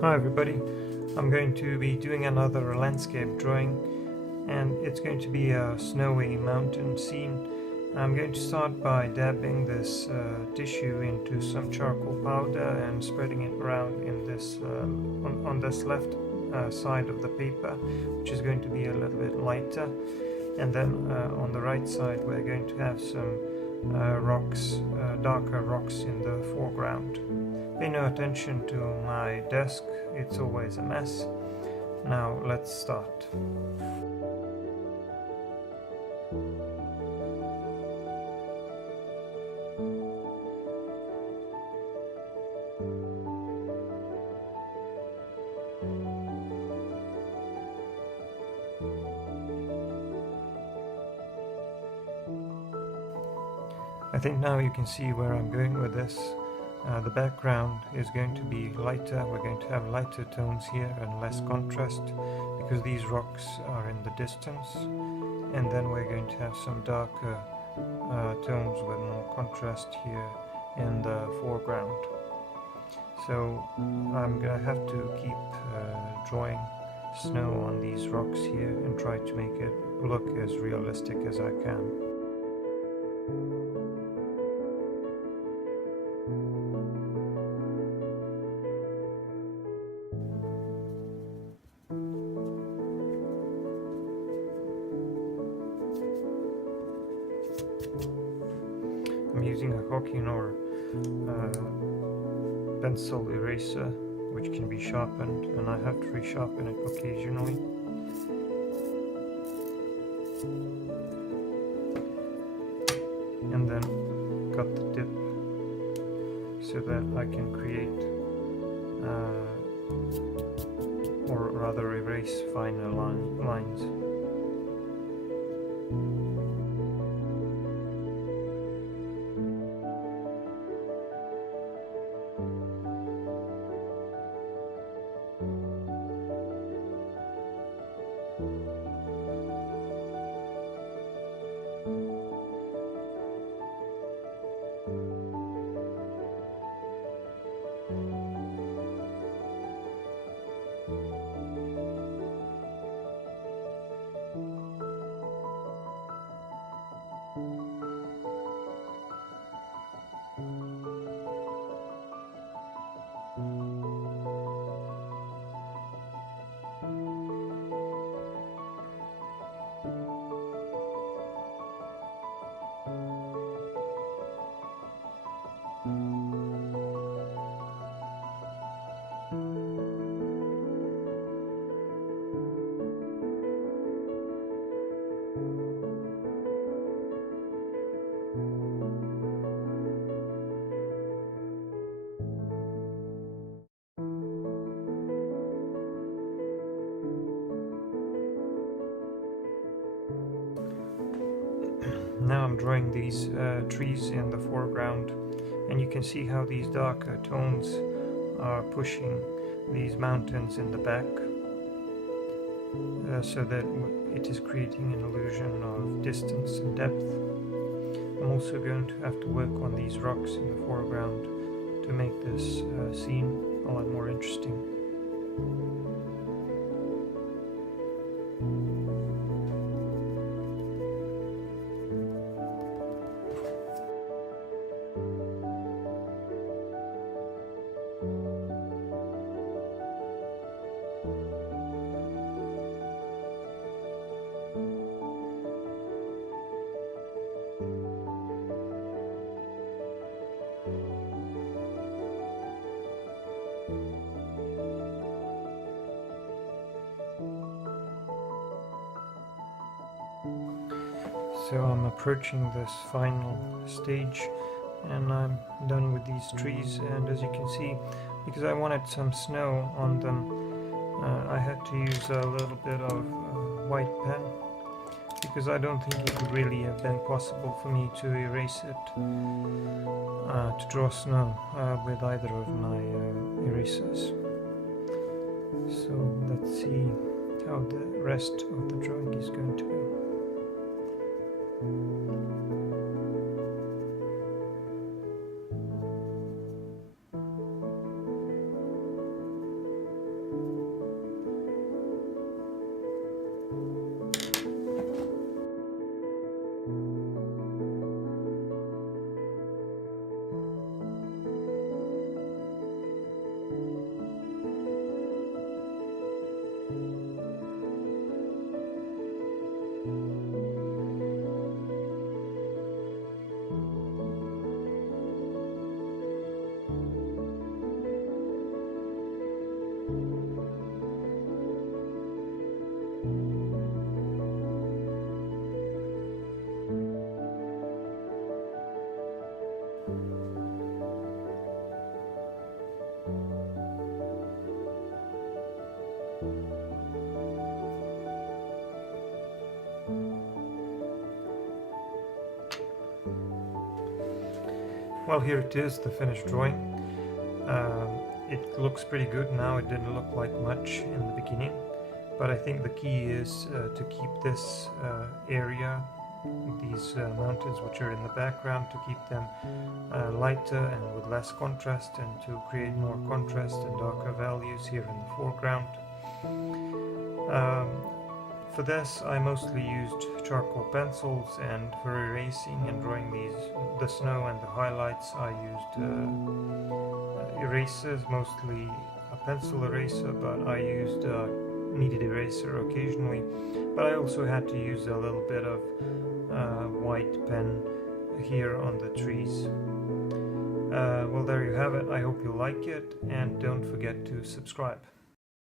Hi everybody, I'm going to be doing another landscape drawing, and it's going to be a snowy mountain scene. I'm going to start by dabbing this tissue into some charcoal powder and spreading it around in this on this left side of the paper, which is going to be a little bit lighter, and then on the right side we're going to have some rocks, darker rocks in the foreground. Pay no attention to my desk, it's always a mess. Now let's start. I think now you can see where I'm going with this. The background is going to be lighter, we're going to have lighter tones here and less contrast because these rocks are in the distance, and then we're going to have some darker tones with more contrast here in the foreground. So I'm gonna have to keep drawing snow on these rocks here and try to make it look as realistic as I can. I'm using a Hokkien or pencil eraser, which can be sharpened, and I have to resharpen it occasionally. And then cut the tip so that I can create or rather erase finer lines. Now I'm drawing these trees in the foreground, and you can see how these darker tones are pushing these mountains in the back, so that it is creating an illusion of distance and depth. I'm also going to have to work on these rocks in the foreground to make this scene a lot more interesting. So I'm approaching this final stage, and I'm done with these trees, and as you can see, because I wanted some snow on them, I had to use a little bit of white pen, because I don't think it would really have been possible for me to erase it, to draw snow with either of my erasers. So let's see how the rest of the drawing is going to go. Well, here it is, the finished drawing. It looks pretty good now. It didn't look like much in the beginning, but I think the key is to keep this area, these mountains which are in the background, to keep them lighter and with less contrast, and to create more contrast and darker values here in the foreground. For this I mostly used charcoal pencils, and for erasing and drawing the snow and the highlights I used erasers, mostly a pencil eraser, but I used a kneaded eraser occasionally, but I also had to use a little bit of white pen here on the trees. Well, there you have it. I hope you like it, and don't forget to subscribe.